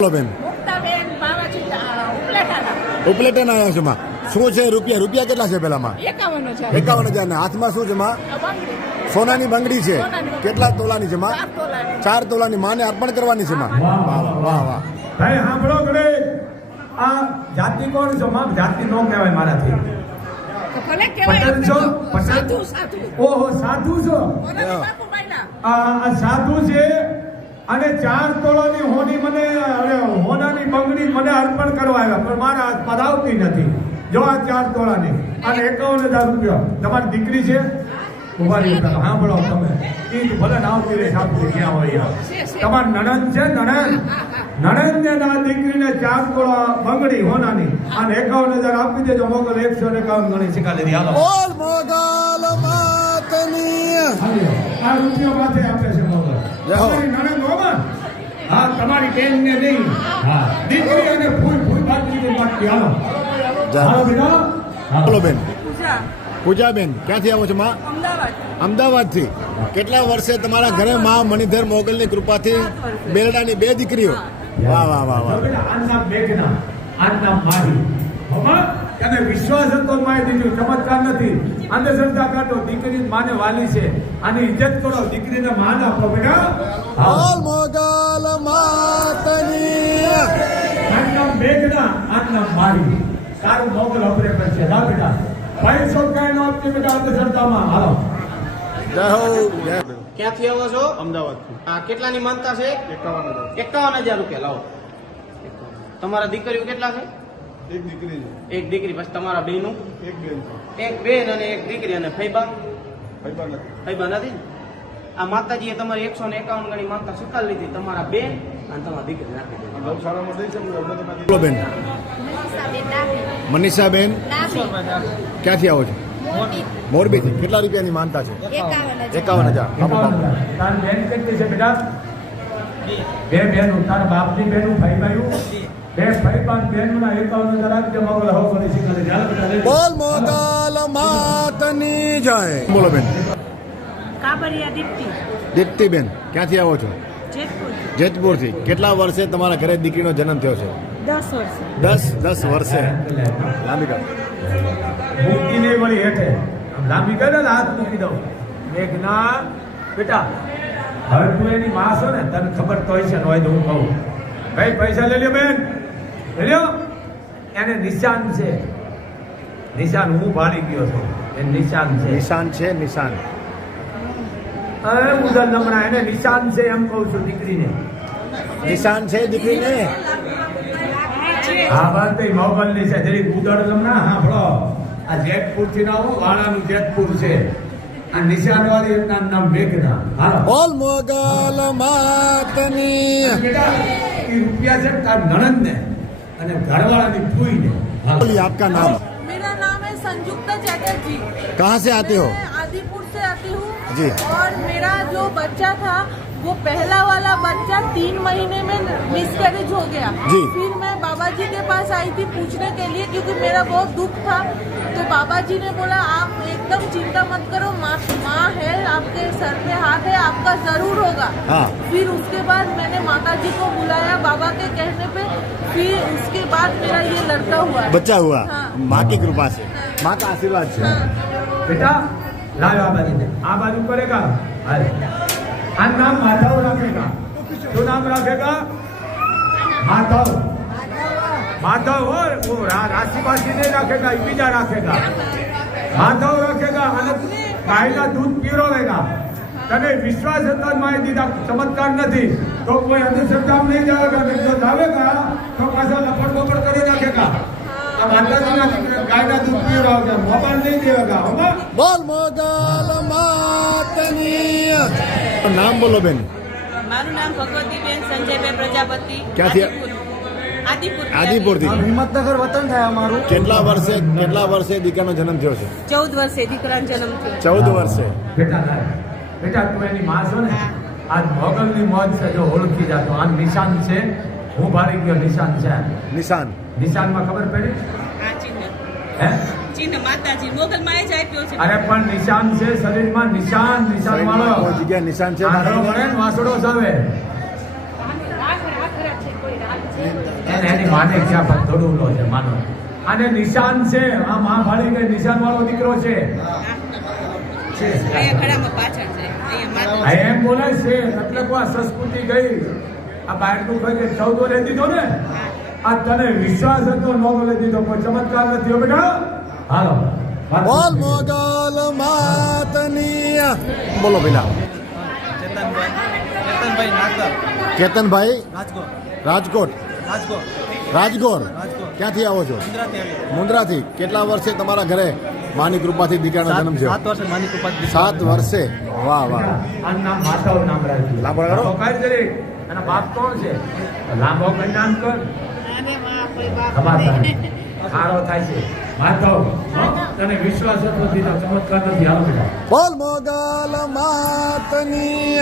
બોલો બેન મુક્તાબેન બાવાજી અ, ઉપલેટાના. ઉપલેટન આવ્યા છે શું છે રૂપિયા? રૂપિયા કેટલા છે પેલામાં? એકાવન હજાર ને? હાથમાં શું છે માં? સોનાની બંગડી છે. કેટલા તોલાની છે માં? ચાર તોલાની. માને અર્પણ કરવાની છે માં? વાહ વાહ વાહ. વાહ ભાઈ સાંભળો ગણે આ જાતિ કોણ છો માં? જાતિ નો કહેવાય મારાથી. છો? ઓહો છો? આ સાધુ છે. અને ચાર તોલાની હોની મને હોનાની બંગડી મને અર્પણ કરવા આવ્યા પણ મારા હાથ પધાવતી નથી. જો આ ચાર તોલાની અને એકાવન હજાર રૂપિયા. તમારી દીકરી છે? ઊભા રહી સાંભળો તમે. જ ભલે આવતી રહે સાપુ ક્યાં હોય તમાર નણંદ છે નણંદ? નણંદ ને આ દીકરીને ચાર તોલા બંગડી હોનાની. અને એકાવન હજાર આપી દેજો મોકલ એકસો ને એકાવન ગણી શીખા દીધી હાલો. મોગલ. આ રૂપિયા માથે આપે છે મોગલ. નણંદ હો તમારી બેન ને નહીં. હા. દીકરી અને ફૂલ ફૂલ બાટલી હાલો જા. હાલો બેટા. હાલો. બોલો બેન. પૂજાબેન ક્યાંથી આવો છો માં? અમદાવાદથી. કેટલા વર્ષે તમારા ઘરે માં મણિધર મોગલની કૃપાથી બેરડાની બે દીકરીઓ? વાહ વાહ વાહ વાહ. એને વિશ્વાસ હતો માય દીધું ચમત્કાર નથી. અંધશ્રદ્ધા કાઢો દીકરી માને વાલી છે. આની ઇજ્જત કરો દીકરીને માન આપો બેટા. મોગલ. માતની આ નામ મેઘના આ નામ તારું મોગલ ઓપરેટર છે બેટા ન આપતી બેટા અંધશ્રદ્ધામાં હાલો. ક્યાંથી આવો છો? અમદાવાદ. હા કેટલાની માનતા છે? એકાવન હજાર. એકાવન હજાર રૂપિયા લાવો. તમારા દીકરીઓ કેટલા છે? એક દીકરી છે. એક દીકરી પછી તમારા બેનું એક બેન એક બેન અને એક દીકરી અને ફૈબા ફૈબા નથી. ફૈબા નથી? આ માતાજીએ તમારી એકસો ને એકાવન ગણી માનતા સ્વીકાર લીધી તમારા બેન અને તમારા દીકરી રાખી દીધી. બેન. મનીષાબેન ક્યાંથી આવો છો? મોરબીથી. કેટલા રૂપિયાની માનતા છે? એકાવન હજાર. બેન કેટલી છે બેટા? બે બેનું તારા બાપની બેનું ભાઈ ભાઈયું બે ભાઈ પાંચ બેનના એકાવન હજાર આપજે મોગલ હો કરી શીખે ચાલ બેટા લઈ લે. બોલ મોગલ માતની જય. બોલો બેન. દીપ્તિબેન ક્યાંથી આવો છો? જેતપુર. જેતપુરથી. કેટલા વર્ષે તમારા ઘરે દીકરીનો જન્મ થયો છે? દસ વર્ષ. દસ દસ વર્ષે. લાંબી કર મૂકી નહીં વળી હેઠે. લાંબી કરે ને હાથ મૂકી દઉં. મેઘના બેટા હવે તું એની માં છો ને તને ખબર તો હોય છે ને હોય તો હું કહું. ભાઈ પૈસા લઈ લ્યો બેન? લઈ લ્યો. એને નિશાન છે. નિશાન હું ભાળી ગયો છું. એ નિશાન છે. નિશાન છે નિશાન. હવે ઉદર નમણા એને નિશાન છે એમ કહું છું દીકરીને. નિશાન છે દીકરીને? હા વાત ભાઈ મોગલની છે. જરી ઉદર નમણા હાંભળો આ જેતપુરથી ના આવો વાળાનું જેતપુર છે. આ નિશાનવાદી નામ મેઘના. હા બોલ મોગલ એ રૂપિયા છે તાર નણંદ ને અને ઘરવાળાની ફૂઈ ને બોલી આપકા નામ? મેરા નામ હે ચેટર્જી. કહાં સે આતે હો? આતી હું. जी। और मेरा जो बच्चा था वो पहला वाला बच्चा तीन महीने में मिसकैरेज हो गया। जी। फिर मैं बाबा जी के पास आई थी पूछने के लिए क्योंकि मेरा बहुत दुख था। तो बाबा जी ने बोला आप एकदम चिंता मत करो माँ माँ है आपके सर पे हाथ है आपका ज़रूर होगा। हाँ। फिर उसके बाद मैंने माता जी को बुलाया बाबा के कहने पे। फिर उसके बाद मेरा ये लड़का हुआ। बच्चा हुआ। हाँ। माँ की कृपा से। माँ का आशीर्वाद से। બેટા લાવ આ બાજુ આ બાજુ કરેગા હાલ આ નામ માધવ રાખેગા શું નામ રાખેગા માધવ માધવ हो वो रा, राशि बासी नहीं रखेगा ये बीजा रखेगा माधव रखेगा અને ગાયના દૂધ પીરોવેગા તને વિશ્વાસ હતો જ મારી દીધા ચમત્કાર નથી તો કોઈ અંધશ્રદ્ધા નહીં જાવેગા નહીં જો જાવેગા તો પાછા લપડ બપડ કરી નાખેગા આ માતાજીના દીકરા ગાયના દૂધ પીવડાવશે મોબાઈલ નહીં દેવેગા હમણાં બોલ મોગલ માતની નામ બોલો બેન. મારું નામ ભગવતીબેન સંજયભાઈ પ્રજાપતિ. ક્યાંથી? આદિપુર. આદિપુરથી હિંમતનગર વતન થાય અમારું. કેટલા વર્ષે કેટલા વર્ષે દીકરાનો જન્મ થયો છે? ચૌદ વર્ષે દીકરાનો જન્મ થયો. ચૌદ વર્ષે. બેટા બેટા તું એની માં છો ને? આજ મોગલની મોજ છે જો ઓળખી જાતો આ નિશાન છે. હું ભારી ગયો નિશાન છે. નિશાન. નિશાનમાં ખબર પડી? હે ચિહ્ન. માતાજી મોગલ માં જ આપ્યો છે. અરે પણ નિશાન છે શરીરમાં નિશાન નિશાન વાળો જગ્યા નિશાન છે આંધળો મળે ને વાસડો સાવે એની માને ક્યાં પણ ધડુલો છે માનો. અને નિશાન છે આ માં ભાળી ગઈ નિશાન વાળો દીકરો છે. એમ બોલે છે એટલે આ સંસ્કૃતિ ગઈ. આ બાયરનું ભાઈ ચૌદ લે દીધો ને? આ તને વિશ્વાસ હતો નો બોલે દીધો પણ ચમત્કાર નથી. બેટા હાલો બોલ મોગલ માતની. બોલો પેલા. ચેતનભાઈ કેતનભાઈ રાજકોટ. રાજકોટ. રાજકોટ. રાજગોર. ક્યાંથી આવો છો? મુન્દ્રાથી કેટલા વર્ષે તમારા ઘરે માની કૃપાથી દીકરાનો જન્મ છે સાત વર્ષે માની કૃપા સાત વર્ષે. વાહ વાહ. લાંબો કરો. બાપ કોણ છે? લાંબો કઈ નામ કર. ખબર થાય. થાય છે. માધવ હો? તને વિશ્વાસ હતો દીધો ચમત્કાર નથી. હાલો બોલ મોગલ માતની.